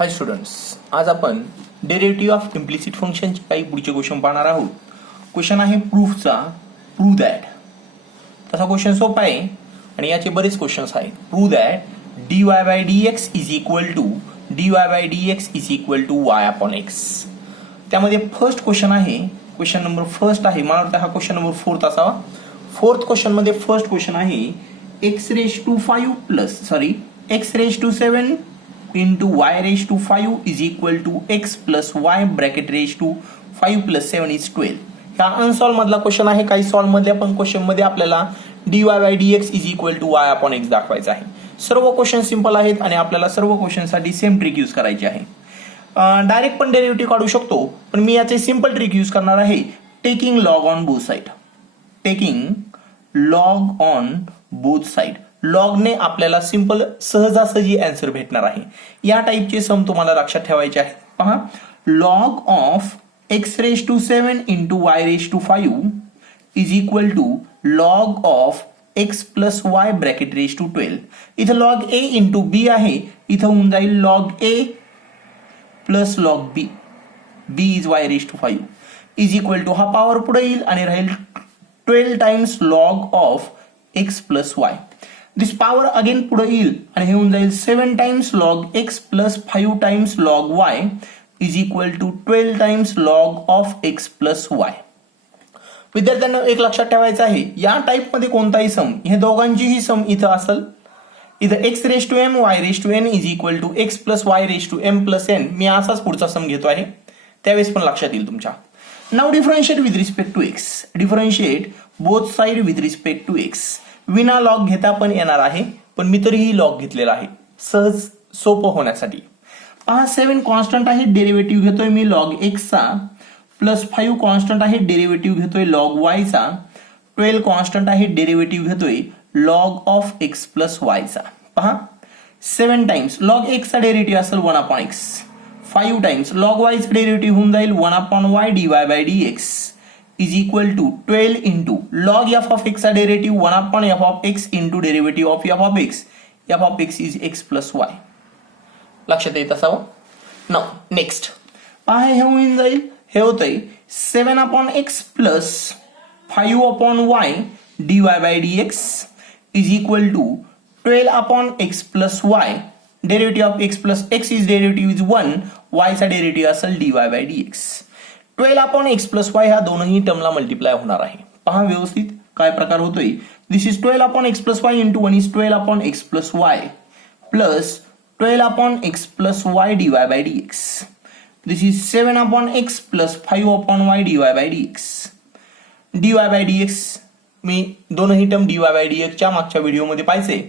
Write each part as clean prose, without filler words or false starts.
हाय students, आज आपण derivative of implicit फंक्शनचे काही पुढचे क्वेश्चन पाहणार आहोत. क्वेश्चन आहे प्रूफचा, प्रूव्ह दॅट. तसा क्वेश्चन सोपा आहे आणि याचे बरेच क्वेश्चन्स आहेत. Prove that dy by dx is equal to y upon x. त्यामध्ये फर्स्ट क्वेश्चन आहे, क्वेश्चन नंबर फर्स्ट आहे, मला वाटतं हा क्वेश्चन नंबर 4 असावा. फोर्थ क्वेश्चन मध्ये फर्स्ट क्वेश्चन आहे x raise to 7 into y raised to 5 is equal to x plus y bracket raised to 5 plus 7 is 12. हा अनसॉल्व मधला क्वेश्चन आहे. काही सॉल्व मधल्या पण क्वेश्चन मध्ये आपल्याला dy by dx is equal to y upon x दाखवायचं आहे. सर्व क्वेश्चन सिंपल आहेत आणि आपल्याला सर्व क्वेश्चन साठी सेम ट्रिक यूज करायची आहे. डायरेक्ट पण डेरिव्हेटिव्ह काढू शकतो, पण मी याचे सिंपल ट्रिक यूज करणार आहे. Taking log on both side. Taking log on both side. लॉगने आपल्याला सिंपल सहजासहजी आन्सर भेटणार आहे. या टाईपचे सम तुम्हाला लक्षात ठेवायचे आहे. पहा, log of x raise to 7 into y raise to 5 is equal to log of x plus y bracket raise to 12. इथं लॉग a इंटू b आहे, इथं होऊन जाईल log a plus log b. b is y raise to 5 is equal to, हा power पुढे येईल आणि राहील 12 times log of x plus y. This power again पुढे येईल आणि हे होऊन जाईल 7 times log x plus 5 times log y is equal to 12 times log of x plus y. विद्यार्थ्यांना एक लक्षात ठेवायचं आहे, या टाइप मध्ये कोणताही सम, हे दोघांचीही सम इथं असेल. इथं x raise to m y raise to n is equal to x plus y raise to m plus n. मी असाच पुढचा सम घेतो आहे, त्यावेळेस पण लक्षात येईल तुमच्या. Now differentiate with respect to x. Differentiate both side with respect to x. विना लॉग घेता पण येणार आहे, पण मी तरीही लॉग घेतलेला आहे सहज सोपं होण्यासाठी. पहा, 7 कॉन्स्टंट आहे, डेरिव्हेटिव्ह घेतोय मी लॉग x चा, प्लस 5 कॉन्स्टंट आहे, डेरिव्हेटिव्ह घेतोय लॉग y चा, 12 कॉन्स्टंट आहे, डेरिव्हेटिव्ह घेतोय log of x plus y चा. पहा, 7 टाइम्स लॉग x चा डेरिव्हेटिव्ह असेल 1 upon x, 5 times log y चा डेरिव्हेटिव्ह होऊन जाईल 1 upon y dy by dx is equal to 12 into log f of x चा derivative 1 upon f of x into derivative of f of x. f of x is x plus y. लक्षात येत असावं. Now next पहा, हे होऊन जाईल, हे होतंय 7 upon x plus 5 upon y dy by dx is equal to 12 upon x plus y. Derivative of x plus x is derivative is 1, y चा डेरिव्हेटिव्ह असेल dy by dx. 12 upon x plus y ह्या दोनही टर्मला multiply होणार आहे. पहा व्यवस्थित काय प्रकार होतोय. This is 12 upon x plus y into 1 is 12 upon x plus y plus 12 upon x plus y dy by dx. This is 7 upon x plus 5 upon y dy by dx. dy by dx मी दोनही term dy by dx च्या मागच्या व्हिडिओमध्ये पाहिजे.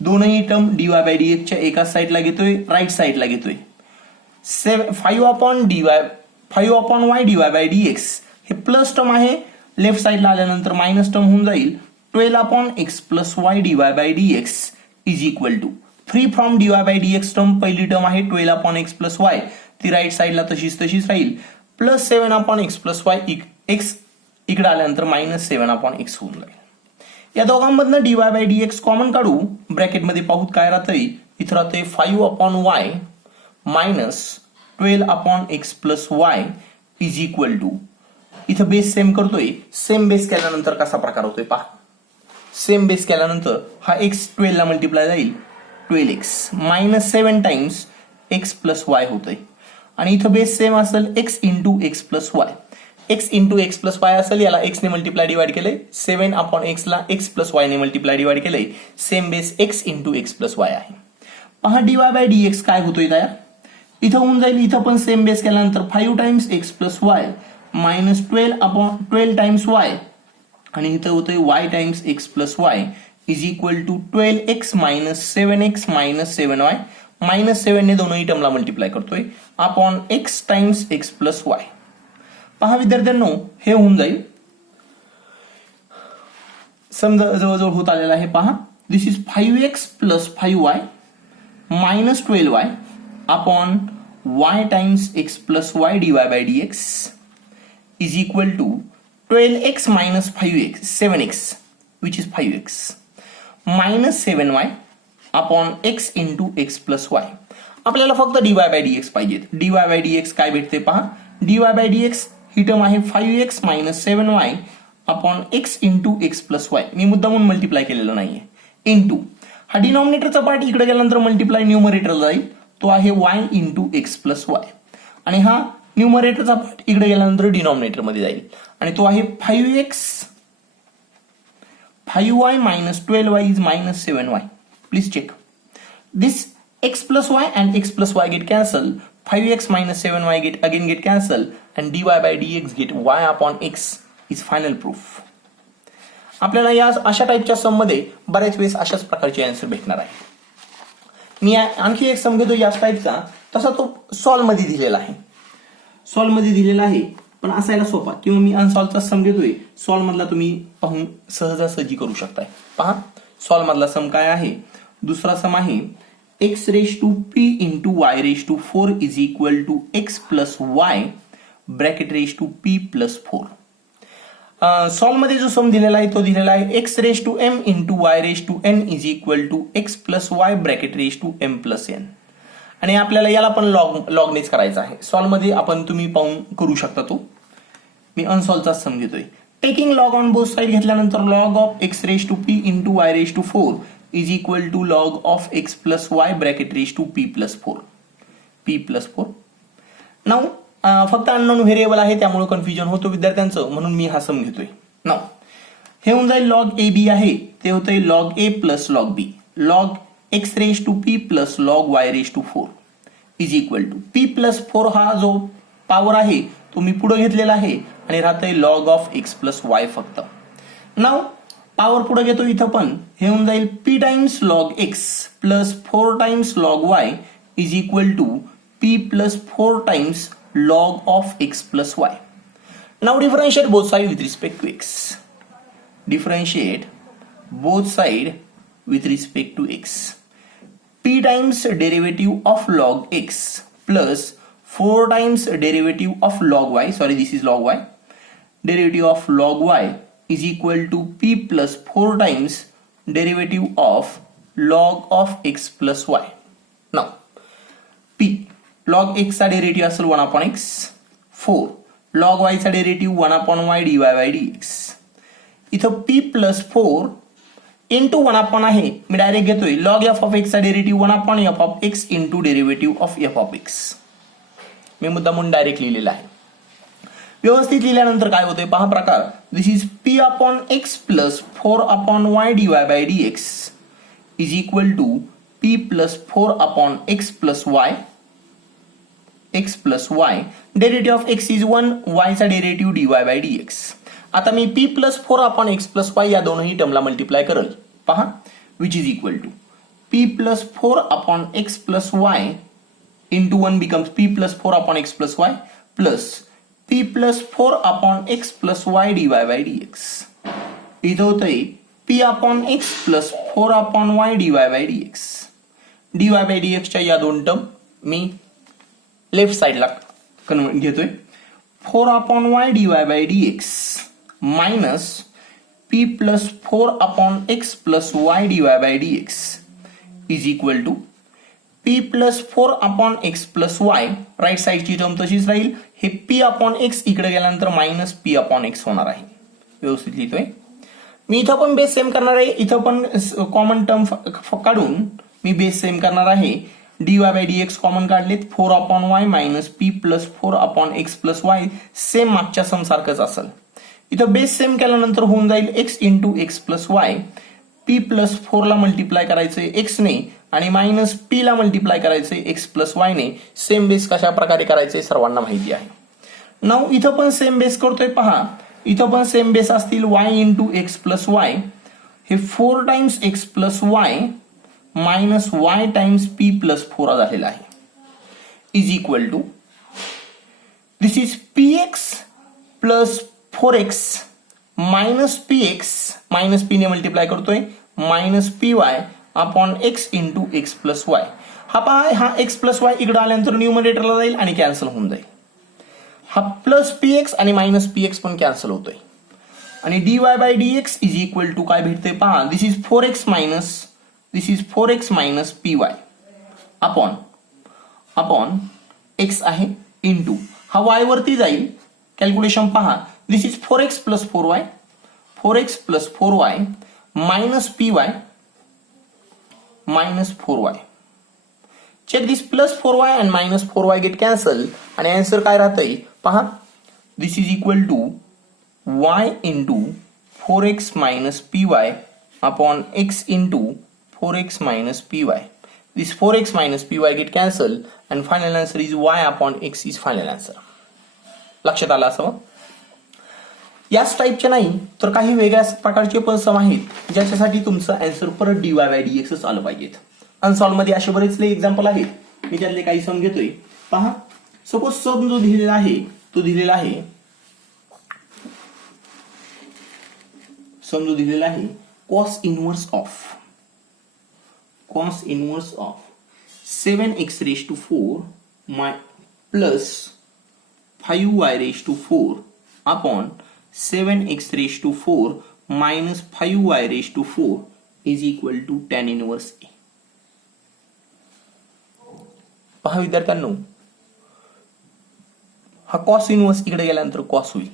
दोनही term dy by dx च्या एकाच साइडला घेतोय, राईट साइडला घेतोय. 5 upon y dy by dx हे प्लस टर्म आहे, लेफ्ट साइडला आल्यानंतर मायनस टर्म होऊन जाईल 12 upon x plus y dy by dx is equal to, free from dy by dx term पहिली टर्म आहे 12 अपॉन x प्लस y, ती right साइडला तशीच राहील, plus 7 upon x plus y, x इकडे आल्यानंतर मायनस 7 अपॉन x होऊन जाईल. या दोघांमधनं dy बाय dx कॉमन काढू, ब्रॅकेट मध्ये पाहूत काय राहतंय. इथं राहतंय 5 upon y minus 12 upon x plus y is equal to, इथं बेस सेम करतोय, सेम बेस केल्यानंतर कसा प्रकार होतोय पहा. सेम बेस केल्यानंतर हा x 12 ला मल्टिप्लाय जाईल 12x minus 7 times x plus y होतोय. आणि इथं बेस सेम असेल x into x plus Y. x into x plus Y असेल, याला x ने मल्टिप्लाय डिवाइड केलंय, 7 अपॉन x ला x प्लस y ने मल्टिप्लाय डिवाइड केलंय, same base x into x plus Y आहे. पहा dy बाय dx काय होतोय तयार. इथं होऊन जाईल, इथं पण सेम बेस केल्यानंतर 5 times x plus y minus 12 times y आणि इथं होतंय y times x plus y is equal to 12x minus 7x minus 7y. Minus 7 ने दोनही टर्मला मल्टिप्लाय करतोय upon x times x plus y. पहा विद्यार्थ्यांनो, हे होऊन जाईल, समजा जवळजवळ होत आलेला आहे. पहा, this is 5x plus 5y minus 12y upon y times x plus y dy by dx is equal to 12x minus 5x 7x which is 5x minus 7y upon x into x plus y. आपल्याला फक्त dy by dx पाहिजेत. dy by dx काय भेटते पहा. dy by dx ही term आहे 5x minus 7y upon x into x plus y. मी मुद्दामून मल्टिप्लाय केलेलं नाहीये. इंटू हा डिनॉमिनेटरचा पार्ट इकडे गेल्यानंतर मल्टिप्लाय न्यूमरेटरला जाईल, तो आहे y into x plus Y. आणि हा न्यूमरेटरचा पार्ट इकडे गेल्यानंतर डिनॉमिनेटर मध्ये जाईल आणि तो आहे 5y minus 12y is minus 7y. Please check. This x plus y and x plus y get cancelled. 5x minus 7y get cancelled and dy by dx get y upon x is final proof. आपल्याला या अशा टाइपच्या सम मध्ये बऱ्याच वेळेस अशाच प्रकारचे answer भेटणार आहे. मी आणखी एक सम घेतो याच टाइपचा, तसा तो सॉल्व मध्ये दिलेला आहे. सॉल्व मध्ये दिलेला आहे पण असायला सोपा, किंवा मी अनसॉल्वचा सम घेतोय. सॉल्व मधला तुम्ही पाहून सहजासहजी करू शकताय. पहा सॉल्व मधला सम काय आहे. दुसरा सम आहे x raise to p into y raise to 4 is equal to x plus y bracket raise to p plus 4. Solve मध्ये जो सम दिलेला आहे तो दिलेला आहे x raise to m into y raise to n is equal to x plus y bracket raise to m plus n. आणि आपल्याला याला पण लॉगनेच करायचा आहे. सॉल्व मध्ये आपण तुम्ही पाहून करू शकता तो. मी अनसॉल्वचा सम घेतोय. Taking log on both side घेतल्यानंतर log of x raise to p into y raise to 4 is equal to log of x plus y bracket raise to p plus 4. नाव फक्त अननोन व्हेरिएबल आहे त्यामुळे confusion होतो विद्यार्थ्यांचं, म्हणून मी हा सम घेतोय. नाव हे होऊन जाईल लॉग ए बी आहे ते होतंय log a plus log b. Log x raise to p plus log y raise to 4 is equal to p plus 4 हा जो पॉवर आहे तो मी पुढे घेतलेला आहे आणि राहतंय log of x plus Y फक्त. नाव पॉवर पुढे घेतो इथं पण, हे होऊन जाईल p times log x plus 4 times log y is equal to p plus 4 times log of x plus y. Now differentiate both side with respect to x. Differentiate both side with respect to x. p times derivative of log x plus 4 times derivative of log y, sorry this is log y, derivative of log y is equal to p plus 4 times derivative of log of x plus y. Now p log x चा derivative असेल 1 upon x, 4 log y चा derivative 1 upon y dy by dx. इथं p plus 4 into 1 upon आहे, मी direct घेतोय log f of x चा derivative 1 upon f of x into derivative of f of x. मी मुद्दा म्हणून डायरेक्ट लिहिलेला आहे. व्यवस्थित लिहिल्यानंतर काय होतंय पहा प्रकार. This is p upon x plus 4 upon y dy by dx is equal to p plus 4 upon x plus y derivative of x is 1, y चा डेरिव्हेटिव्ह डीवाय बाय डीएक्स. आता मी p plus 4 upon x plus y या दोनही टर्मला multiply करेल पहा, which is equal to p plus 4 upon x plus y into 1 becomes p plus 4 upon x plus y plus p plus 4 upon x plus y dy by dx. इथं होतंय p upon x plus 4 upon y dy by dx. Dy by डीएक्सच्या या दोन term मी left साइडला convert घेतोय. 4 upon y dy by dx minus p plus 4 upon x plus y dy by dx is equal to p plus 4 upon x plus y. Right साइडची टर्म तशीच राहील. हे p अपॉन एक्स इकडे गेल्यानंतर मायनस p अपॉन एक्स होणार आहे. व्यवस्थित लिहितोय मी. इथं पण बेस सेम करणार आहे. इथं पण कॉमन टर्म काढून मी बेस सेम करणार आहे. dy बाय dx कॉमन काढलेत. 4 upon y minus p plus 4 upon x plus Y same मागच्या सम सारखंच असेल. इथं बेस सेम केल्यानंतर होऊन जाईल x into x plus Y. p plus 4 ला मल्टिप्लाय करायचंय x ने आणि मायनस p ला मल्टिप्लाय करायचंय x प्लस वाय ने. सेम बेस कशा प्रकारे करायचे सर्वांना माहिती आहे. नाव इथं पण सेम बेस करतोय पहा. इथं पण सेम बेस असतील y into x plus y. हे 4 times x plus y minus y times p plus 4 झालेला आहे is equal to this is px plus 4x minus px minus p ने मल्टिप्लाय करतोय minus py upon x into x plus y. हा पहा हा x plus Y इकडे आल्यानंतर न्यूमरेटरला जाईल आणि कॅन्सल होऊन जाईल. हा प्लस px आणि मायनस px पण कॅन्सल होतोय आणि dy by dx is equal to काय भेटते पहा. This is 4x minus py upon upon x आहे इंटू हा वाय वरती जाईल. कॅल्क्युलेशन पहा. This is 4x plus 4y 4x plus 4y minus py minus 4y. Check this plus 4y and minus 4y get cancel आणि answer काय राहतंय पहा. This is equal to y into 4x minus py upon x into 4x minus py. This 4x minus py get cancelled and final answer is y upon x is final answer. लक्षात आलं असावं. याच टाईपचे नाही तर काही वेगळ्या प्रकारचे पण सम आहेत ज्याच्यासाठी तुमचं आन्सर परत dy by dx आलं पाहिजेत. अनसॉल्व मध्ये असे बरेचसे एक्झाम्पल आहेत. मी त्यातले काही सम घेतोय. पहा. सपोज सम जो दिलेला आहे तो दिलेला आहे सम जो दिलेला आहे cos inverse of 7x raised to 4 plus 5y raised to 4 upon 7x raised to 4 minus 5y raised to 4 is equal to tan inverse A. पहा विद्यार्थ्यांनो, हा cos inverse इकडे गेल्यानंतर cos होईल.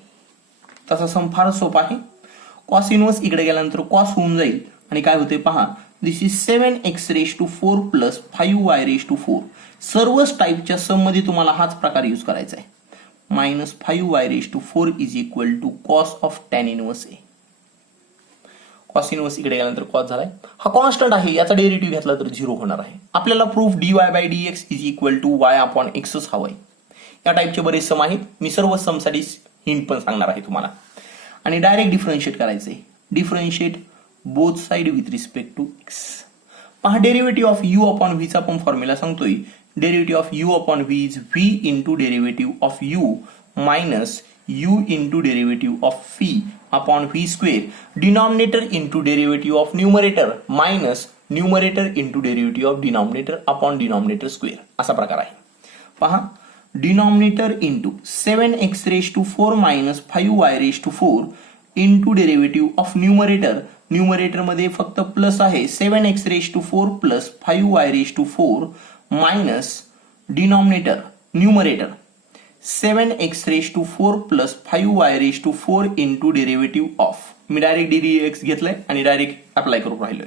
तसा सम फार सोपा आहे. cos इनवर्स इकडे गेल्यानंतर cos होऊन जाईल आणि काय होते पहा. This is 7x raise to 4 plus 5y raise to 4. सर्वच टाईपच्या सम मध्ये तुम्हाला हाच प्रकार यूज करायचा आहे. Minus 5y raise to 4 is equal to cos of tan inverse a. Cos inverse इकडे गेल्यानंतर कॉस झालाय. हा कॉन्स्टंट आहे, याचा डेरिव्हेटिव्ह घेतला तर 0 होणार आहे. आपल्याला proof dy by dx is equal to y upon एक्सच हवंय. या टाईपचे बरेच सम आहेत. मी सर्व समसाठी हिंट पण सांगणार आहे तुम्हाला. आणि डायरेक्ट डिफरन्शिएट करायचे. Differentiate both side with respect to x. पहा derivative of u upon v चा पण फॉर्म्युला सांगतोय. Derivative of u upon v is v into derivative of u minus u into derivative of v upon v square. Denominator into derivative of numerator minus numerator into derivative of denominator upon denominator square. असा प्रकार आहे. पहा. Denominator into 7x raise to 4 minus 5y raise to 4 into derivative of numerator. Numerator मध्ये फक्त plus आहे. 7x raise to 4 plus 5y raise to 4 minus denominator numerator 7x raise to 4 plus 5y raise to 4 into derivative of. मी direct dx घेतलंय आणि direct apply करून राहिलोय.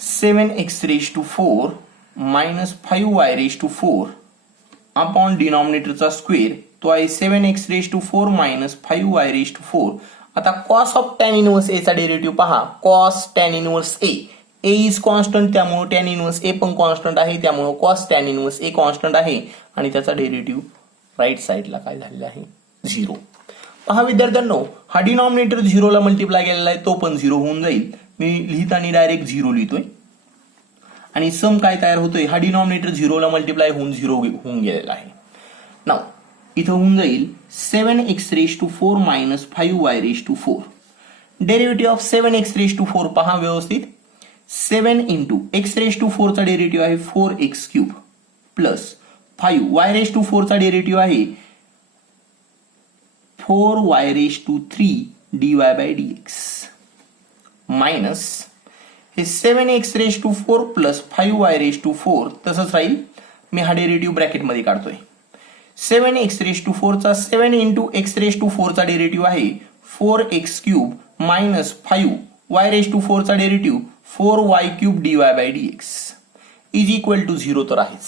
7x raise to 4 minus 5y raise to 4 upon डिनॉमिनेटरचा square तो आहे 7x raise to 4 minus 5y raise to 4. आता cos of tan inverse a चा डेरिव्हेटिव्ह पहा. Cos tan inverse a. A is constant त्यामुळे tan inverse a पण constant आहे. त्यामुळे cos tan inverse a constant आहे आणि त्याचा डेरिव्हेटिव्ह राईट साइडला काय झालेला आहे 0. पहा विद्यार्थ्यांनो, हा डिनॉमिनेटर 0 ला मल्टिप्लाय केलेला आहे तो पण 0 होऊन जाईल. मी लिहिताना डायरेक्ट 0 लिहितोय आणि सम काय तयार होतोय. हा डिनॉमिनेटर 0 ला मल्टिप्लाय होऊन 0 होऊन गेलेला आहे. नाव इथं होऊन जाईल 7x raise to 4 minus 5y raise to 4. Derivative of 7x raise to 4 पहा व्यवस्थित. 7 इंटू x रेज टू 4 चा डेरिव्हेटिव्ह आहे 4x cube plus 5y raise to 4 चा डेरिव्हेटिव्ह आहे 4y raise to 3 dy by dx minus हे 7x raise to 4 plus 5y raise to 4 तसंच राहील. मी हा डेरिव्हेटिव्ह ब्रॅकेट मध्ये काढतोय. 7x रेज टू 4 चा 7 इंटू x रेज टू 4 चा डेरिव्हेटिव्ह आहे 4x cube minus 5y raise to 4 चा derivative 4y cube dy by dx is equal to 0 तर आहेच.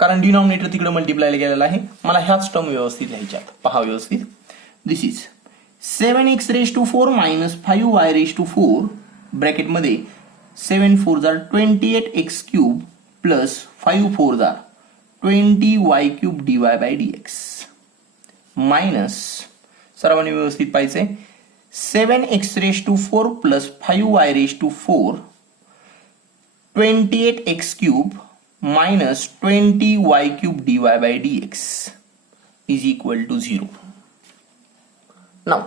कारण डिनॉमिनेटर तिकडे मल्टिप्लाय केलेला आहे. मला ह्याच टर्म व्यवस्थित लिहायच्यात. पहा व्यवस्थित. This is 7x raise to 4 minus 5y raise to 4 bracket मध्ये 7 4 जार 28x क्यूब प्लस 5 4 जार 20y cube dy by dx minus सर्वांनी व्यवस्थित पाहिजे 7x raise to 4 plus 5y raise to 4 28x cube minus 20y cube dy by dx is equal to 0. Now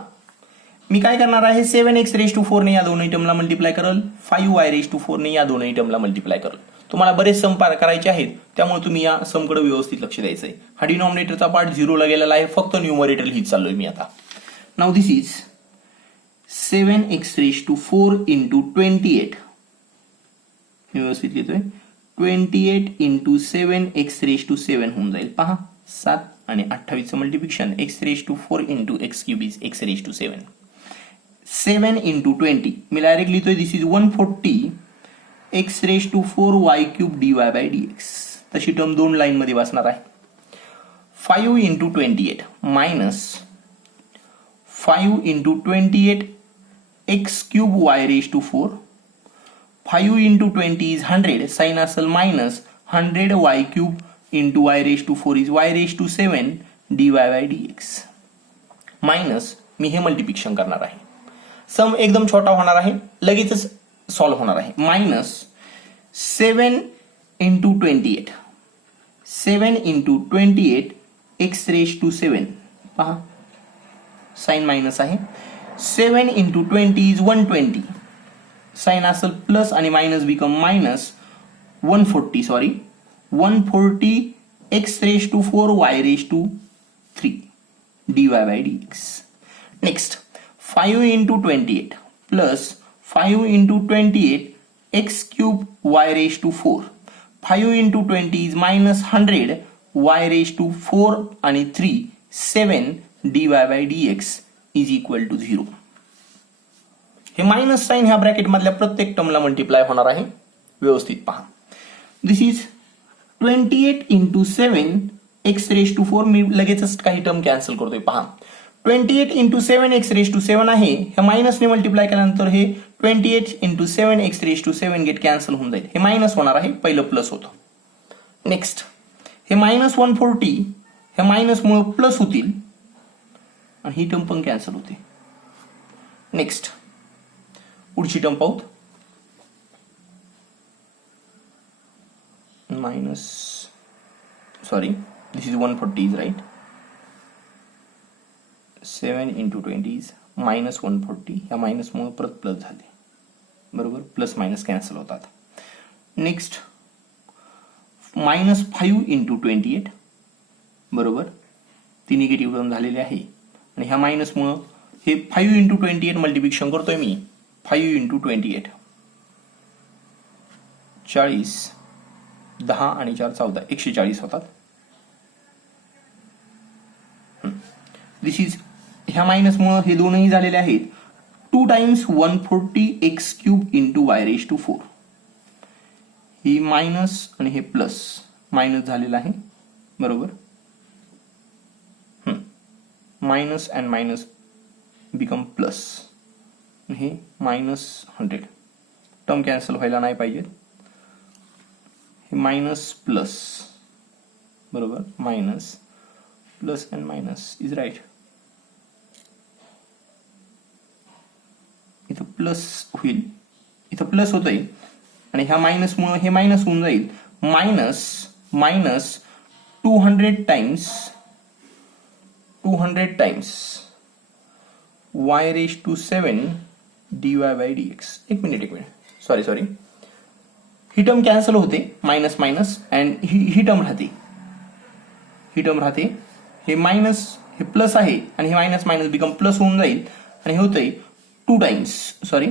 मी काय करणार आहे 7x रेज टू 4 ने या दोन्ही टर्मला मल्टिप्लाय करल. 5y रेज टू 4 ने या दोन्ही टर्मला मल्टिप्लाय करल. तुम्हाला बरेच सम करायचे आहेत त्यामुळे तुम्ही या समकडे व्यवस्थित लक्ष द्यायचं आहे. हा डिनॉमिनेटरचा पार्ट 0 ला गेलेला आहे. फक्त न्यूमरेटर लिहित चाललोय मी आता. Now this is 7x raise to 4 into 28 व्यवस्थित लिहितोय 28 इंटू 7 एक्स रेज टू 7 होऊन जाईल. पहा 7 आणि 28चं multiplication x raise to 4 into x cube is x raise to 7. 7 into 20 मी डायरेक्ट लिहितोय this is 140 x raise to 4 y cube d y by d x. तशी टर्म दोन लाईन मध्ये वाचणार आहे. 5 into 28 minus 5 into 28 x cube y raise to 4. 5 into 20 is 100 sign असेल minus 100 y cube into y raise to 4 is y raise to 7 d y by d x. Minus मी हे multiplication करणार आहे. सम एकदम छोटा होणार आहे, लगेचच सॉल्व्ह होणार आहे. Minus 7 into 28 7 into 28 x raise to 7. पहा साइन मायनस आहे. 7 इंटू 20 इज 120 साइन असेल प्लस आणि minus become minus 140 sorry 140 x raise to 4 y raise to 3 d y by d x. Next 5 into 28 plus 5 into 28 x cube y raise to 4. 5 into 20 is minus 100 y raise to 4 आणि 3 7 d y by d x is equal to 0. हे minus sign ह्या bracket मधल्या प्रत्येक टर्मला multiply होणार आहे. व्यवस्थित पहा. This is 28 into 7 x raise to 4. मी लगेचच काही टर्म कॅन्सल करतोय. पहा 28 इंटू 7 एक्स रेज टू 7 आहे. हे मायनसने मल्टिप्लाय केल्यानंतर हे 28 into 7 x raise to 7 get cancel होऊन जाईल. हे मायनस होणार आहे, पहिलं प्लस होतं. नेक्स्ट हे मायनस 140 हे मायनस मुळे प्लस होतील आणि ही टर्म पण कॅन्सल होते. नेक्स्ट पुढची टर्म पाहूत. Minus sorry this is 140 is right. 7 into 20 is minus 140. ह्या मायनस मुळे परत प्लस झाले. बरोबर, प्लस मायनस कॅन्सल होतात. नेक्स्ट मायनस 5 इंटू 28 बरोबर, ती निगेटिव्ह टर्म झालेली आहे आणि ह्या मायनस मुळे हे 5 इंटू 28 मल्टिप्लिकेशन करतोय मी. 5 इंटू 28 40 10 आणि 4 14 140 होतात. दिस इज ह्या मायनस मुळे हे दोनही झालेले आहेत. 2 times 140 x cube into y raise to 4. ही मायनस आणि हे प्लस मायनस झालेलं आहे. बरोबर, minus and minus become plus. हे मायनस 100 टर्म कॅन्सल व्हायला नाही पाहिजे. हे मायनस प्लस बरोबर, minus plus and minus is right. इथं प्लस होईल, इथं प्लस होतंय आणि ह्या मायनस मुळे हे मायनस होऊन जाईल. Minus minus 200 times y raise to 7 d y by d x. एक मिनिट सॉरी ही टर्म कॅन्सल होते. मायनस मायनस अँड ही टर्म राहते. हे मायनस हे प्लस आहे आणि हे मायनस मायनस बिकम प्लस होऊन जाईल आणि हे होतंय 2 टाइम्स सॉरी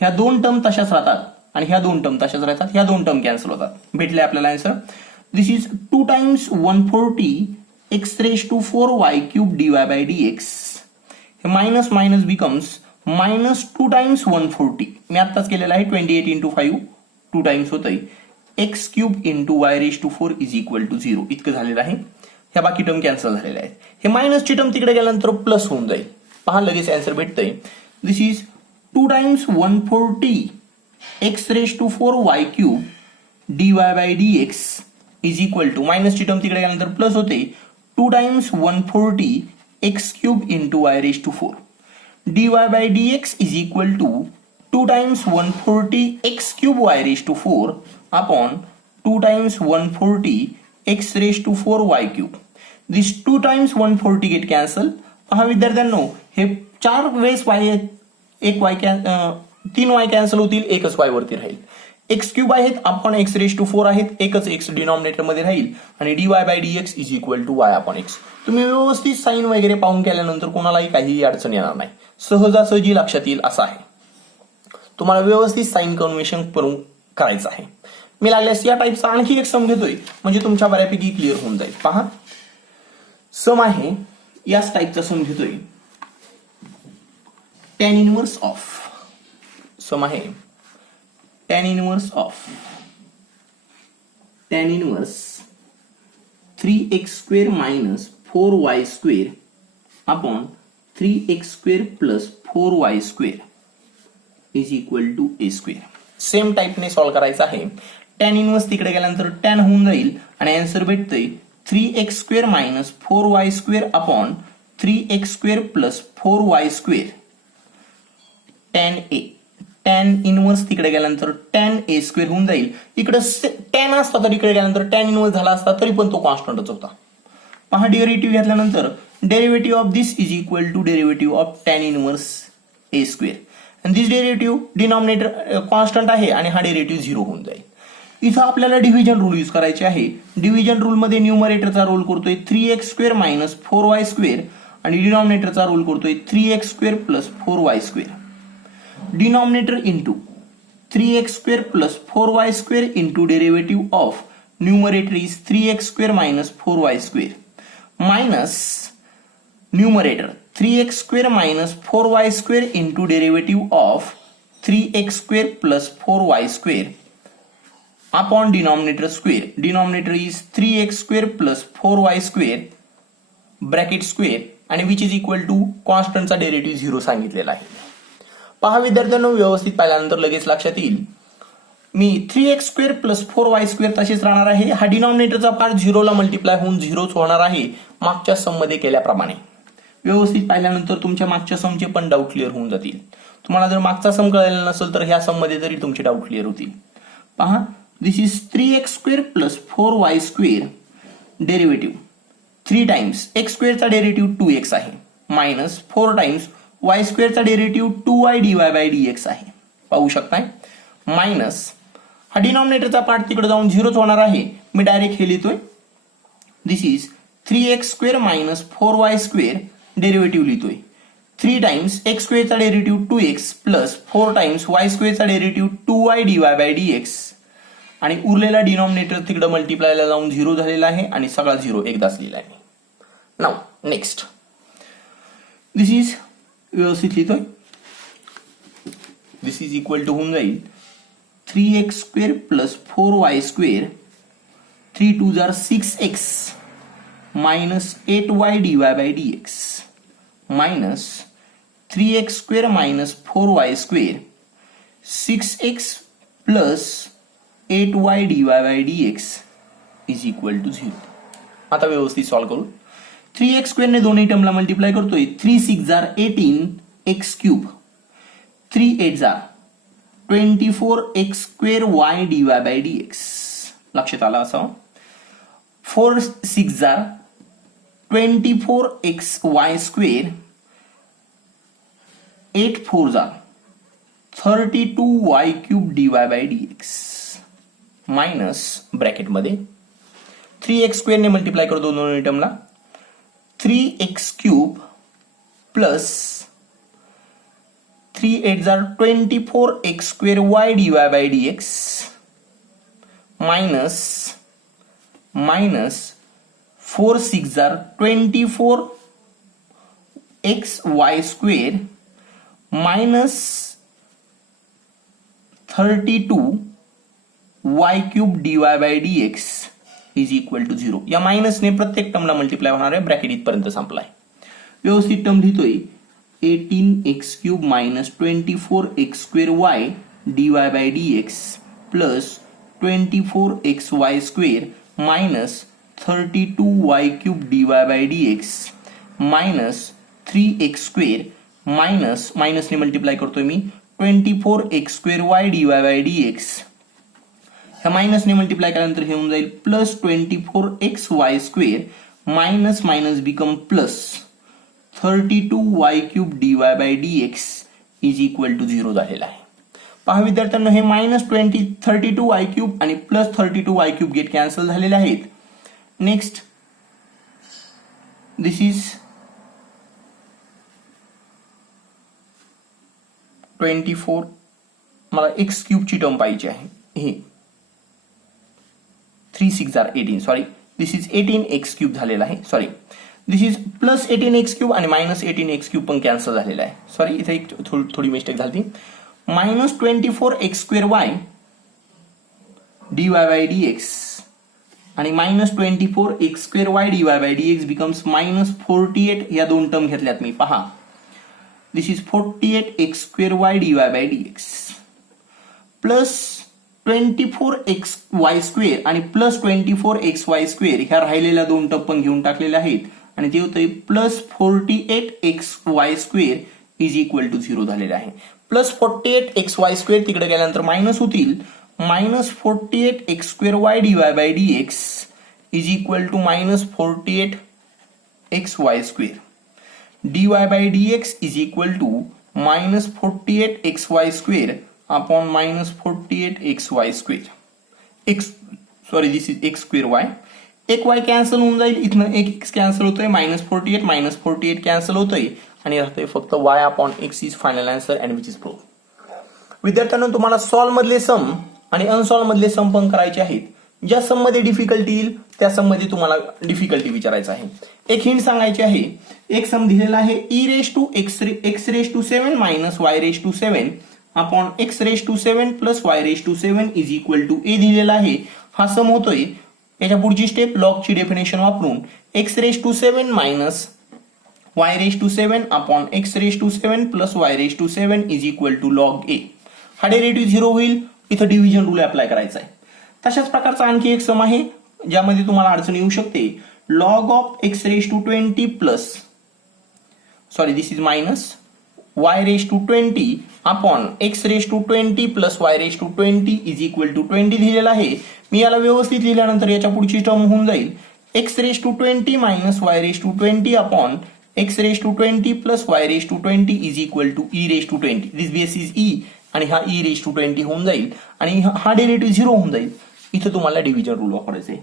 ह्या दोन टर्म तशाच राहतात आणि ह्या दोन टर्म तशाच राहतात. ह्या दोन टर्म कॅन्सल होतात. भेटले आपल्याला answer. This is 2 times 140 x raise to 4 y cube d y by d x. हे minus minus becomes minus 2 times 140. मी आत्ताच केलेलं आहे. 28 इंटू 5 2 टाइम्स होतंय x cube into y raise to 4 is equal to 0 इतकं झालेलं आहे. ह्या बाकी टर्म कॅन्सल झालेल्या आहेत. हे मायनसची टर्म तिकडे गेल्यानंतर प्लस होऊन जाईल. पहा लगेच आन्सर भेटतंय. This is 2 times 140 x raise to 4 y cube d y by d x is equal to मायनसची टर्म तिकडे गेल्यानंतर प्लस होते 2 times 140 x cube into y raise to 4 d y by d x is equal to 2 times 140 x cube y raise to 4 upon 2 times 140 x raise to 4 y cube. This 2 times 140 get cancel. पहा विद्यार्थ्यांनो हे 4 वेळेस Y 3 Y cancel होतील, एकच y वरती राहील. X cube आहेत upon x raise to 4 आहेत, एकच एक्स डिनॉमिनेटर मध्ये राहील आणि d y by d x is equal to y upon x. तुम्ही व्यवस्थित साईन वगैरे पाहून केल्यानंतर कोणालाही काहीही अडचण येणार नाही. सहजासहजी लक्षात येईल असं आहे. तुम्हाला व्यवस्थित साईन कन्व्हेन्शन करून करायचं आहे. मी लागल्यास या टाईपचा आणखी एक सम घेतोय म्हणजे तुमच्या बऱ्यापैकी क्लिअर होऊन जाईल. पहा सम आहे याच टाईपचा सम घेतोय. tan इनवर्स ऑफ सम आहे tan inverse 3x square minus 4y square upon 3x square plus 4y square is equal to a square. Same टाईपने सॉल्व्ह करायचं आहे. tan इनवर्स तिकडे गेल्यानंतर tan होऊन जाईल आणि आन्सर भेटतंय 3x square minus 4y square upon 3x square plus 4y square tan a. tan inverse तिकडे गेल्यानंतर tan a स्क्वेअर होऊन जाईल. इकडे tan असता तर इकडे गेल्यानंतर tan इनवर्स झाला असता तरी पण तो कॉन्स्टंटच होता. पहा डेरिव्हेटिव्ह घेतल्यानंतर derivative of this is equal to derivative of tan inverse a square. आणि दिस डेरिव्हेटिव्ह डिनॉमिनेटर कॉन्स्टंट आहे आणि हा डेरिव्हेटिव्ह 0 होऊन जाईल. इथं आपल्याला डिव्हिजन रूल यूज करायचे आहे. डिव्हिजन रूल मध्ये न्यूमरेटरचा रोल करतोय 3x square minus 4y square आणि डिनॉमिनेटरचा रोल करतोय 3x square plus 4y square. Denominator into 3x square plus 4y square into derivative of numerator is 3x square minus 4y square minus numerator 3x square minus 4y square into derivative of 3x square plus 4y square upon denominator square. Denominator is 3x square plus 4y square bracket square आणि which is equal to कॉन्स्टंटचा derivative 0 सांगितलेला आहे. पहा विद्यार्थ्यांनो व्यवस्थित पाहिल्यानंतर लगेच लक्षात येईल मी 3x square plus 4y square तशीच राहणार आहे. हा डिनॉमिनेटरचा पार्ट 0 ला मल्टिप्लाय होऊन 0च होणार आहे मागच्या सम मध्ये केल्याप्रमाणे. व्यवस्थित पाहिल्यानंतर तुमच्या मागच्या समचे पण डाऊट क्लिअर होऊन जातील. तुम्हाला जर मागचा सम कळलेला नसेल तर ह्या सम मध्ये तरी तुमचे डाऊट क्लिअर होतील. पहा this is 3x square plus 4y square derivative 3 times x स्क्वेअरचा डेरिव्हेटिव्ह 2x आहे मायनस 4 टाइम्स y स्क्वेअरचा derivative 2y dy by dx आहे. पाहू शकताय मायनस हा डिनॉमिनेटरचा पार्ट तिकडे जाऊन 0च होणार आहे. मी डायरेक्ट हे लिहितोय this is 3x square minus 4y square derivative लिहितोय 3 टाइम्स x स्क्वेअरचा derivative 2x plus 4 times y स्क्वेअरचा derivative 2y dy by dx आणि उरलेला डिनॉमिनेटर तिकडे मल्टिप्लायला जाऊन 0 झालेला आहे आणि सगळा 0 एकदाच लिहिला आहे. नाउ नेक्स्ट दिस इज व्यवस्थित लिहितोय दिस इज इक्वल टू होऊन जाईल 3x square plus 4y square 3 2 जार 6x minus 8y dy by dx minus 3x square minus 4y square 6x plus 8y dy by dx is equal to 0. आता व्यवस्थित solve करू. 3x square ने दोन्ही टर्मला multiply करतोय 3 6 जार 18 x क्यूब 3 8 जार 24 x square y dy by dx. लक्षात आलं असं 4 6 जार 24 x y स्क्वेअर 8 4 जार 32 y cube dy by dx minus bracket मध्ये 3x स्क्वेअर ने मल्टिप्लाय करतो दोन्ही टर्मला 3x क्यूब प्लस 3 8 जार 24 x square y dy by dx minus 4 6 जार 24 x y square minus 32 y cube dy by dx is equal to 0. या मायनसने प्रत्येक टर्मला multiply होणार आहे. ब्रॅकेट इथपर्यंत संपलाय. व्यवस्थित टर्म लिहितोय 18x cube minus 24x square y dy by dx plus 24xy square minus 32y cube dy by dx minus 3x square मायनसने multiply करतोय मी 24x square y dy by dx. ह्या मायनसने मल्टिप्लाय केल्यानंतर हे होऊन जाईल plus 24xy square minus minus become plus 32y cube dy by dx is equal to 0 झालेला आहे. पहा विद्यार्थ्यांना हे मायनस 32y क्यूब आणि plus 32y cube get cancel झालेले आहेत. नेक्स्ट दिस इज 24 मला x क्यूब ची टर्म पाहिजे आहे. हे 3 6 are 18, sorry this is 18x cube झालेला आहे, sorry this is plus 18x cube आणि मायनस 18x क्यूब पण कॅन्सल झालेला आहे, सॉरी इथे एक थोडी मिस्टेक झाली. Minus 24x square y dy by dx आणि minus 24x square y dy by dx becomes minus 48. या दोन टर्म घेतल्यात मी, पहा this is 48x square y dy by dx plus 24xy square आणि प्लस 24xy स्क्वेअर ह्या राहिलेल्या दोन टर्म पण घेऊन टाकलेल्या आहेत आणि ते होतंय plus 48xy square is equal to 0 झालेलं आहे. प्लस 48xy स्क्वेअर तिकडे गेल्यानंतर मायनस होतील, minus 48x square y dy by dx is equal to minus 48xy square dy by dx is equal to minus 48xy square upon minus 48xy square x, sorry this is x square y. एक y cancel होऊन जाईल, इथनं एक x cancel होतोय, minus 48 cancel होतोय आणि राहतोय फक्त y upon x is final answer and which is prove. विद्यार्थ्यांनो तुम्हाला सॉल्व मधले सम आणि अनसॉल्व मधले सम पण करायचे आहेत. ज्या सम मध्ये डिफिकल्टी येईल त्या सम मध्ये तुम्हाला डिफिकल्टी विचारायचं आहे. एक हिंट सांगायची आहे. एक सम दिलेला आहे e raise to x raise to 7 minus y raise to 7 upon x raise to 7 plus y raise to 7 is equal to a दिलेला आहे. हा सम होतोय. याच्या पुढची स्टेप लॉगची डेफिनेशन वापरून x raise to 7 minus y raise to 7 upon x raise to 7 plus y raise to 7 is equal to log a. हा derivative 0 होईल. इथं डिव्हिजन रूल अप्लाय करायचा आहे. तशाच प्रकारचा आणखी एक सम आहे ज्यामध्ये तुम्हाला अडचण येऊ शकते. Log of x raise to 20 plus, sorry this is minus y raise to 20 upon x raise to 20 plus y raise to 20 is equal to 20 लिहिलेला आहे. मी याला व्यवस्थित लिहिल्यानंतर याच्या पुढची टर्म होऊन जाईल x raise to 20 minus y raise to 20 upon x raise to 20 plus y raise to 20 is equal to e raise to 20. This base is e आणि हा e रेस टू 20 होऊन जाईल आणि हा डेरिव्हेटिव्ह 0 होऊन जाईल. इथं तुम्हाला डिव्हिजन रूल वापरायचे.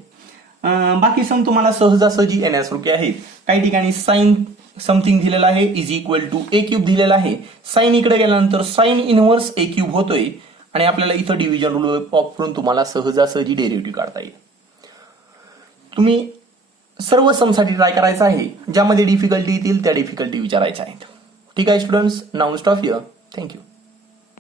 बाकी सम तुम्हाला सहजासहजी येण्यासारखे आहेत. काही ठिकाणी साइन समथिंग दिलेला आहे is equal to a cube दिलेला आहे. साइन इकडे गेल्यानंतर साइन इनव्हर्स ए क्यूब होतोय आणि आपल्याला इथं डिव्हिजन रूल वापरून तुम्हाला सहजासहजी डेरिव्हेटिव्ह काढता येईल. तुम्ही सर्व समसाठी ट्राय करायचं आहे. ज्यामध्ये डिफिकल्टी येतील त्या डिफिकल्टी विचारायच्या आहेत. ठीक आहे students, now stop here. Thank you.